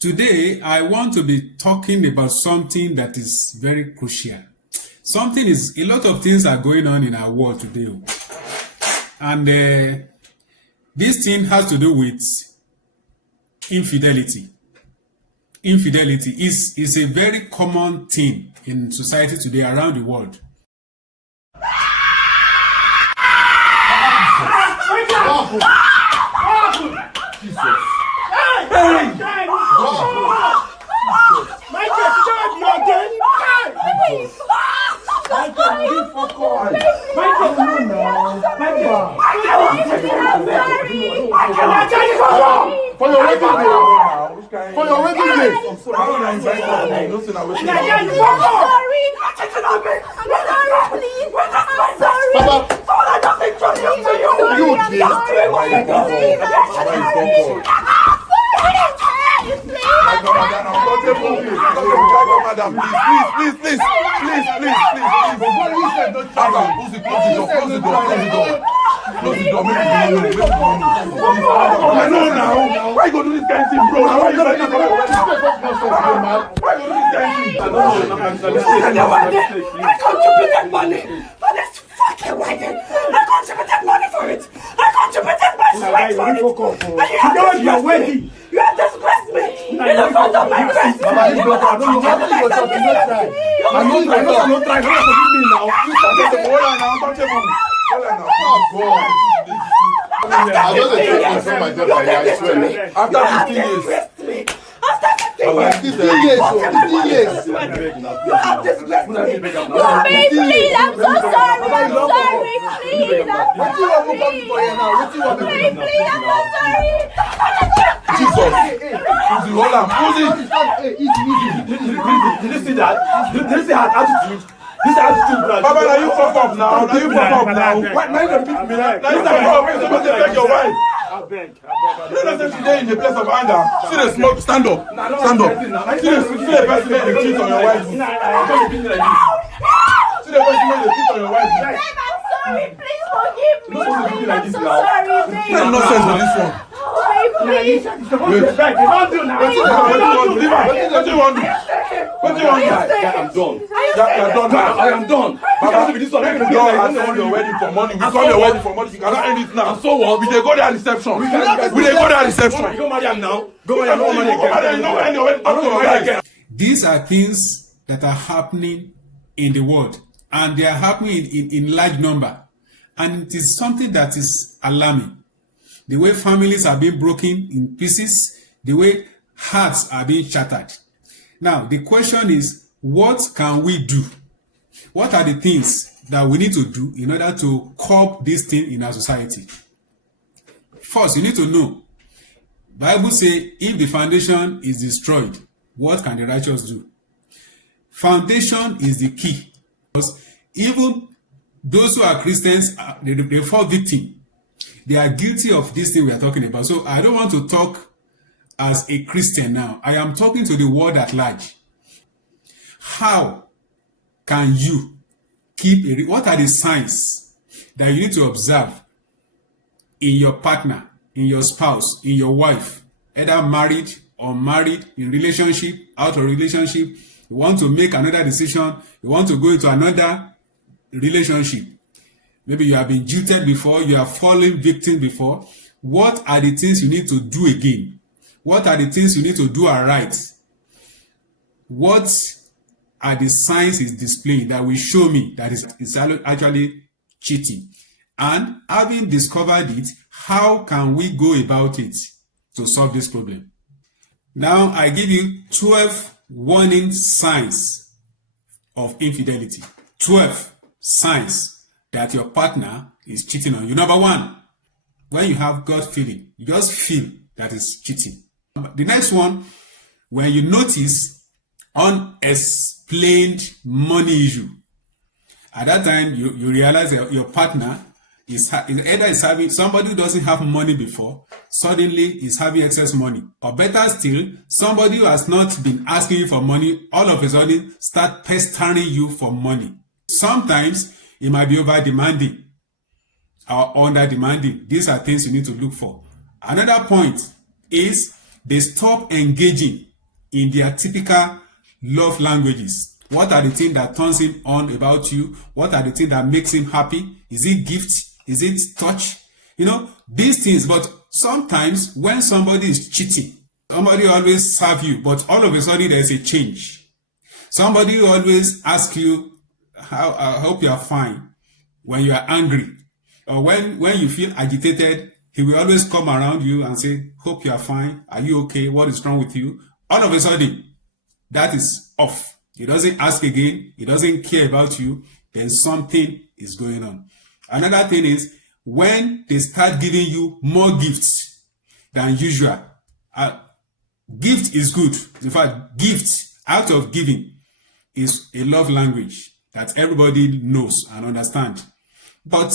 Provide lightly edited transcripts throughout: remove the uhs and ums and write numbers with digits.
Today, I want to be talking about something that is very crucial. A lot of things are going on in our world today. And this thing has to do with infidelity. Infidelity is a very common thing in society today around the world. For your wedding day. For your wedding day. I'm sorry. Close the door, make it go. I know now. Why you go do this kind of thing, bro? Why you go do this kind of thing? I contributed money for this fucking wedding. I contributed money for it. I contributed my sweat for it. Your wedding. You have disgraced me in the front of my friends. Mama, I don't try. Don't forgive me now. I just confirm myself. I swear. After 15 years. After 15 years. You have disgraced me. Please, I'm so sorry. I'm sorry. Please, I'm sorry. Please, I'm so sorry. Jesus. Hold on. Did you see that? Did you see her attitude? This attitude, brother. Baba, now you fuck up now. Now you fuck up now. Why now you beat me now? Now you fuck up. You're supposed to beg your wife. I beg. You know that today in the place of anger. See the smoke. Stand up. Stand up. See the person that cheat on your wife. See the person that cheat on your wife. Babe, I'm sorry. Please forgive me. Please, I'm so now. sorry, babe. No nonsense on this one. Babe, please. Don't do now. What do you want to do? What do you want to do? I'm done. You're done now. I am done. Baba, This one, you don't ask your wedding for money. We call your wedding for money. You cannot end it now. So what? We dey go there reception. We dey go there reception. You go marry him now. Go marry him. No end your wedding. I don't marry again. These are things that are happening in the world, and they are happening in large number. And it is something that is alarming. The way families are being broken in pieces, the way hearts are being shattered. Now, the question is, what can we do? What are the things that we need to do in order to curb this thing in our society? First, you need to know. Bible says, if the foundation is destroyed, what can the righteous do? Foundation is the key. Because even those who are Christians, they fall victim. They are guilty of this thing we are talking about. So I don't want to talk as a Christian now. I am talking to the world at large. How can you what are the signs that you need to observe in your partner, in your spouse, in your wife, either married or unmarried, in relationship, out of relationship? You want to make another decision, you want to go into another relationship. Maybe you have been jilted before, you have fallen victim before. What are the things you need to do again? What are the things you need to do aright? What are the signs it's displaying that will show me that it's actually cheating? And having discovered it, how can we go about it to solve this problem? Now, I give you 12 warning signs of infidelity. 12 signs that your partner is cheating on you. Number one, when you have gut feeling, you just feel that it's cheating. The next one, when you notice unexplained money issue. At that time, you realize that your partner is having, somebody who doesn't have money before, suddenly is having excess money. Or better still, somebody who has not been asking you for money, all of a sudden start pestering you for money. Sometimes it might be over demanding or under demanding. These are things you need to look for. Another point is they stop engaging in their typical love languages. What are the things that turns him on about you? What are the things that makes him happy? Is it gift? Is it touch? You know, these things. But sometimes when somebody is cheating, somebody always serve you, but all of a sudden there's a change. Somebody always ask you, "How? I hope you are fine." When you are angry, or when you feel agitated, he will always come around you and say, "Hope you are fine. Are you okay? What is wrong with you?" All of a sudden, that is off. He doesn't ask again. He doesn't care about you. Then something is going on. Another thing is when they start giving you more gifts than usual. Gift is good. In fact, gift out of giving is a love language that everybody knows and understands. But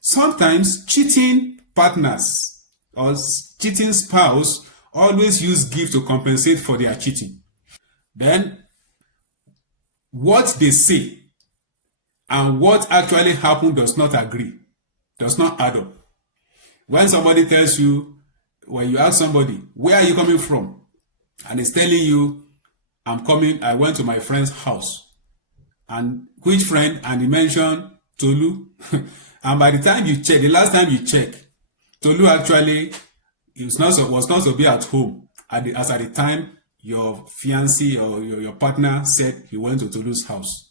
sometimes cheating partners or cheating spouse always use gift to compensate for their cheating. Then what they say and what actually happened does not agree, does not add up. When somebody tells you, when you ask somebody, "Where are you coming from?" and he's telling you, I went to my friend's house. And which friend? And he mentioned Tolu. And by the time you check, the last time you check, Tolu actually was not supposed to be at home as at the time your fiancé or your partner said he went to Tolu's house.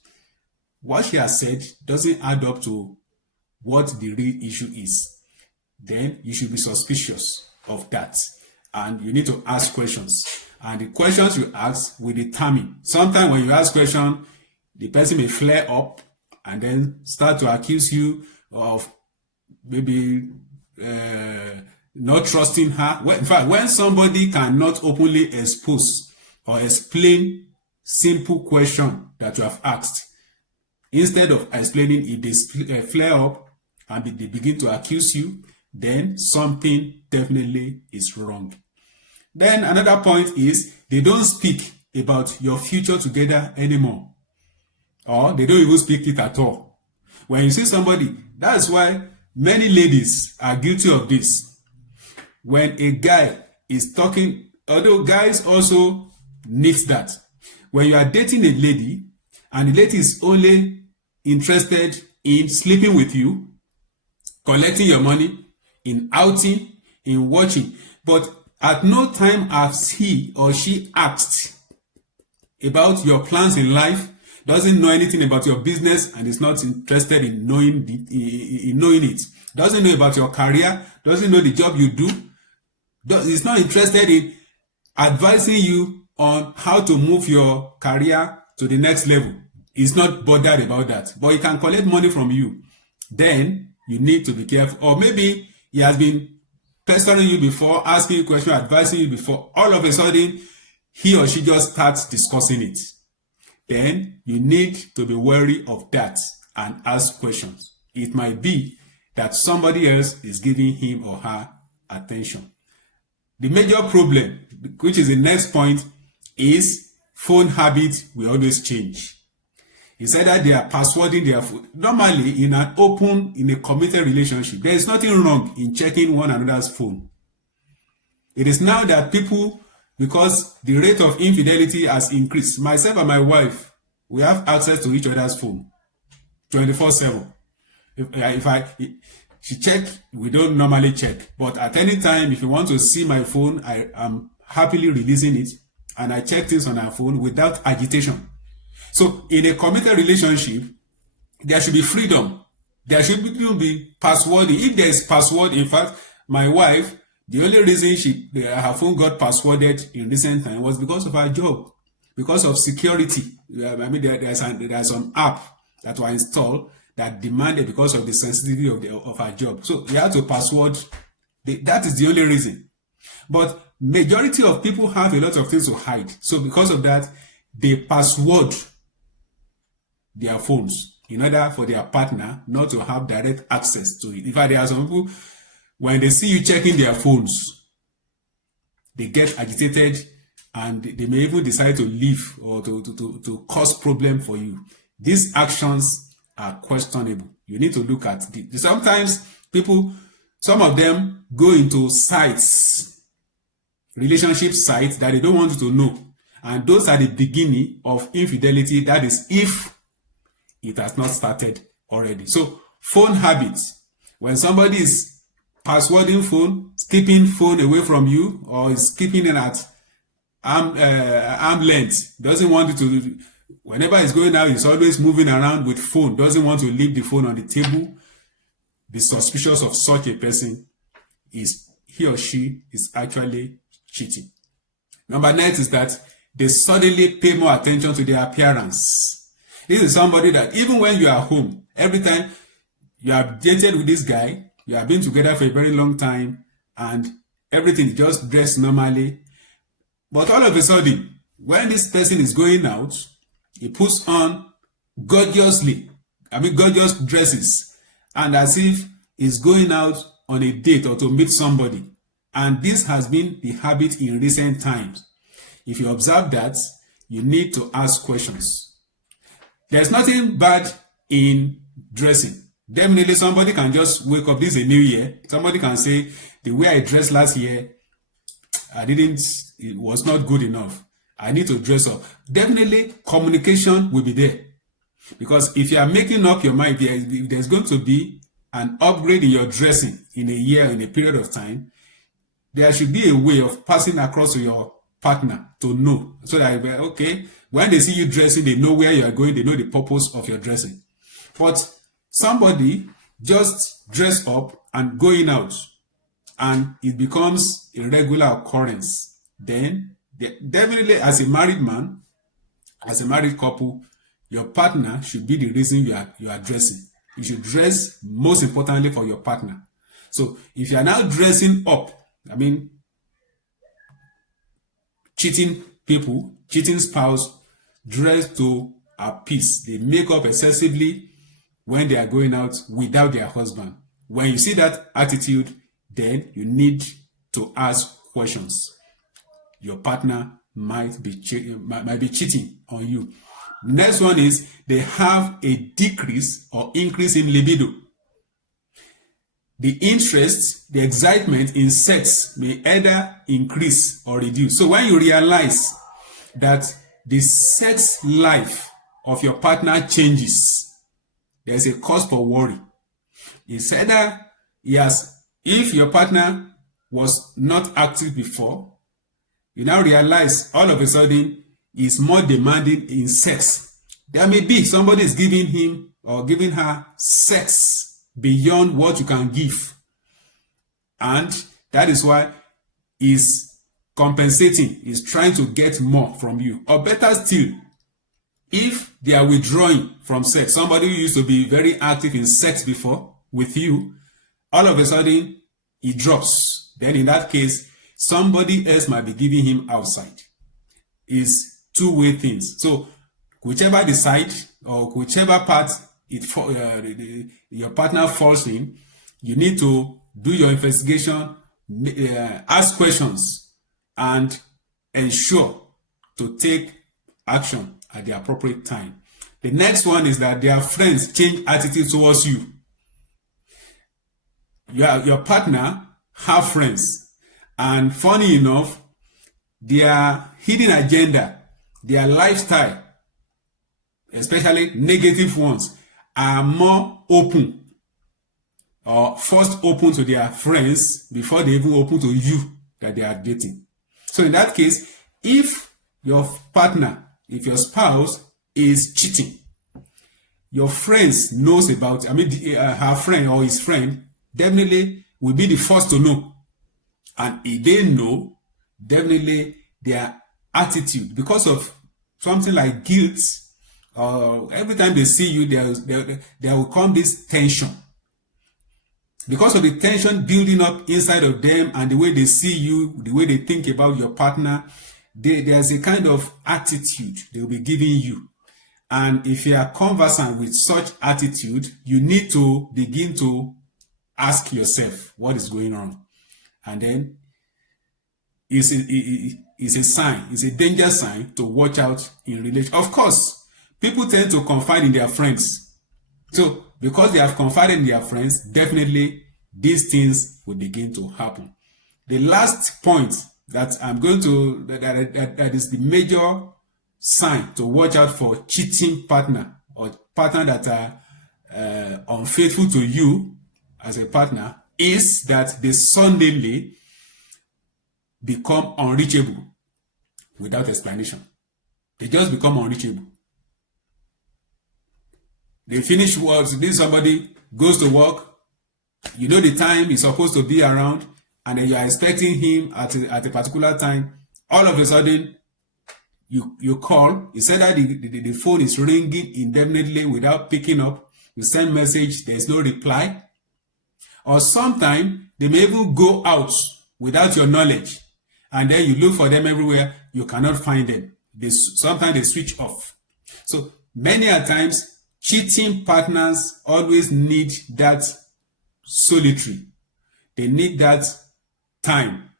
What she has said doesn't add up to what the real issue is. Then you should be suspicious of that. And you need to ask questions. And the questions you ask will determine. Sometimes when you ask questions, the person may flare up and then start to accuse you of maybe not trusting her. In fact, when somebody cannot openly expose or explain simple question that you have asked, instead of explaining it, they flare up and they begin to accuse you, then something definitely is wrong. Then another point is they don't speak about your future together anymore. Or they don't even speak it at all. When you see somebody, that's why many ladies are guilty of this. When a guy is talking, although guys also need that. When you are dating a lady and the lady is only interested in sleeping with you, collecting your money, in outing, in watching, but at no time has he or she asked about your plans in life, doesn't know anything about your business and is not interested in knowing it, doesn't know about your career, doesn't know the job you do, is not interested in advising you on how to move your career to the next level. He's not bothered about that, but he can collect money from you. Then you need to be careful. Or maybe he has been pestering you before, asking you questions, advising you before. All of a sudden, he or she just starts discussing it. Then you need to be wary of that and ask questions. It might be that somebody else is giving him or her attention. The major problem, which is the next point, is phone habits will always change. He said that they are passwording their phone. Normally, in a committed relationship, there is nothing wrong in checking one another's phone. It is now that people, because the rate of infidelity has increased. Myself and my wife, we have access to each other's phone 24/7. She check, we don't normally check. But at any time, if you want to see my phone, I am happily releasing it. And I check things on our phone without agitation. So in a committed relationship, there should be freedom. There should be passwording. If there is password, in fact, my wife, the only reason her phone got passworded in recent time was because of her job, because of security. I mean, there's some app that were installed that demanded because of the sensitivity of her job. So you have to password. That is the only reason. But majority of people have a lot of things to hide. So because of that, they password their phones in order for their partner not to have direct access to it. In fact, there are some people, when they see you checking their phones, they get agitated and they may even decide to leave or to cause problem for you. These actions are questionable. You need to look at it. Sometimes people, some of them go into sites, relationship sites that they don't want you to know. And those are the beginning of infidelity. That is, if it has not started already. So phone habits. When somebody is passwording phone, keeping phone away from you, or is keeping it at arm length, doesn't want it to, whenever he's going out, he's always moving around with phone, doesn't want to leave the phone on the table, be suspicious of such a person. Is he or she is actually cheating. Number 9 is that they suddenly pay more attention to their appearance. This is somebody that even when you are home, every time you have dated with this guy, you have been together for a very long time, and everything just dressed normally. But all of a sudden, when this person is going out, he puts on gorgeous dresses, and as if he's going out on a date or to meet somebody. And this has been the habit in recent times. If you observe that, you need to ask questions. There's nothing bad in dressing. Definitely somebody can just wake up, this is a new year. Somebody can say, the way I dressed last year, it was not good enough. I need to dress up. Definitely communication will be there. Because if you are making up your mind, if there's going to be an upgrade in your dressing in a year, in a period of time, there should be a way of passing across to your partner to know. So that, okay, when they see you dressing, they know where you are going, they know the purpose of your dressing. But somebody just dress up and going out, and it becomes a regular occurrence, then definitely as a married man, as a married couple, your partner should be the reason you are dressing. You should dress most importantly for your partner. So if you are now dressing up, cheating people, cheating spouse, dress to appease. They make up excessively when they are going out without their husband. When you see that attitude, then you need to ask questions. Your partner might be cheating on you. Next one is they have a decrease or increase in libido. The interest, the excitement in sex may either increase or reduce. So when you realize that the sex life of your partner changes, there's a cause for worry. It's either if your partner was not active before, you now realize all of a sudden he's more demanding in sex. There may be somebody is giving him or giving her sex beyond what you can give. And that is why he's compensating, he's trying to get more from you. Or better still, if they are withdrawing from sex, somebody who used to be very active in sex before with you, all of a sudden he drops. Then in that case, somebody else might be giving him outside. It's two-way things. So whichever the side or whichever part your partner falls in, you need to do your investigation, ask questions, and ensure to take action at the appropriate time. The next one is that their friends change attitude towards you. Your partner have friends, and funny enough, their hidden agenda, their lifestyle, especially negative ones, are more open or first open to their friends before they even open to you that they are dating. So in that case, if your partner, if your spouse is cheating, your friends knows about, her friend or his friend definitely will be the first to know. And if they know, definitely their attitude, because of something like guilt, every time they see you, there will come this tension. Because of the tension building up inside of them and the way they see you, the way they think about your partner, there's a kind of attitude they will be giving you. And if you are conversant with such attitude, you need to begin to ask yourself what is going on. And then it's a sign, it's a danger sign to watch out in relation. Of course, people tend to confide in their friends. So, because they have confided in their friends, definitely these things will begin to happen. The last point that I'm going to, that is the major sign to watch out for cheating partner or partner that are unfaithful to you as a partner, is that they suddenly become unreachable without explanation. They just become unreachable. They finish work, this somebody goes to work, you know the time he's supposed to be around, and then you are expecting him at a particular time. All of a sudden, you call, you said that the phone is ringing indefinitely without picking up, you send message, there's no reply. Or sometimes they may even go out without your knowledge, and then you look for them everywhere, you cannot find them. Sometimes they switch off. So many a times, cheating partners always need that solitary. They need that time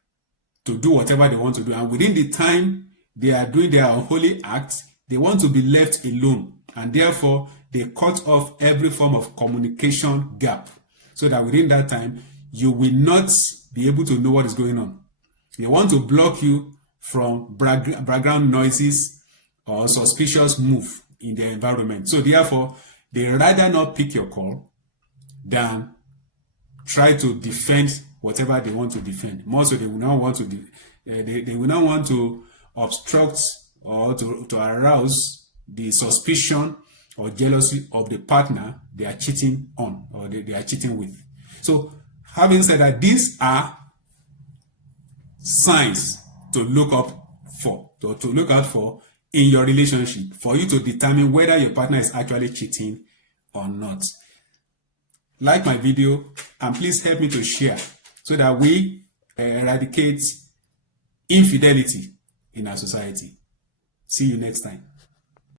to do whatever they want to do. And within the time they are doing their unholy acts, they want to be left alone. And therefore, they cut off every form of communication gap, so that within that time, you will not be able to know what is going on. They want to block you from background noises or suspicious move in their environment. So therefore, they rather not pick your call than try to defend whatever they want to defend. More so, they will not want to they will not want to obstruct or to arouse the suspicion or jealousy of the partner they are cheating on or they are cheating with. So, having said that, these are signs to look up for, to look out for in your relationship, for you to determine whether your partner is actually cheating or not. Like my video, and please help me to share so that we eradicate infidelity in our society. See you next time.